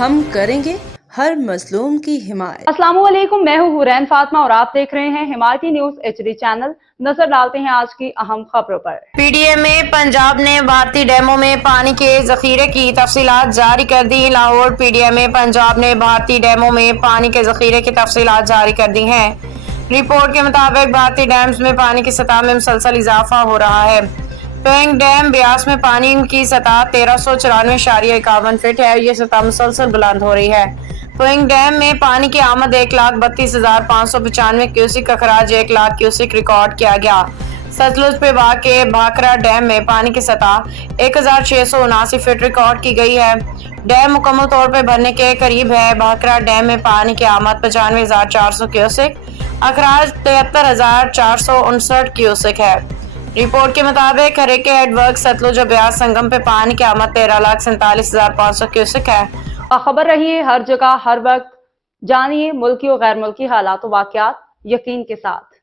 ہم کریں گے ہر مظلوم کی حمایت۔ السلام علیکم، میں ہوں حورین فاطمہ اور آپ دیکھ رہے ہیں حمایتی نیوز HD چینل۔ نظر ڈالتے ہیں آج کی اہم خبروں پر۔ PDM میں پنجاب نے بھارتی ڈیموں میں پانی کے ذخیرے کی تفصیلات جاری کر دی۔ لاہور PDM میں پنجاب نے بھارتی ڈیموں میں پانی کے ذخیرے کی تفصیلات جاری کر دی ہیں۔ رپورٹ کے مطابق بھارتی ڈیمز میں پانی کی سطح میں مسلسل اضافہ ہو رہا ہے۔ پوئنگ ڈیم بیاس میں پانی کی سطح 1394.51 فٹ ہے۔ یہ سطح مسلسل بلند ہو رہی ہے۔ پوئنگ ڈیم میں پانی کی آمد 1,32,595 کیوسک اخراج 1 لاکھ کیوسک ریکارڈ کیا گیا۔ ستلج پہ واقع بھاکرا ڈیم میں پانی کی سطح 1,679 فٹ ریکارڈ کی گئی ہے۔ ڈیم مکمل طور پہ بھرنے کے قریب ہے۔ بھاکرا ڈیم میں پانی کی آمد 95,400 کیوسک، اخراج 73,459 کیوسک ہے۔ رپورٹ کے مطابق ہریکے ہیڈ ورکس ستلج و بیاس سنگم پہ پانی کی آمد 13,47,500 کیوسک ہے۔ باخبر رہیے ہر جگہ ہر وقت، جانیے ملکی و غیر ملکی حالات و واقعات یقین کے ساتھ۔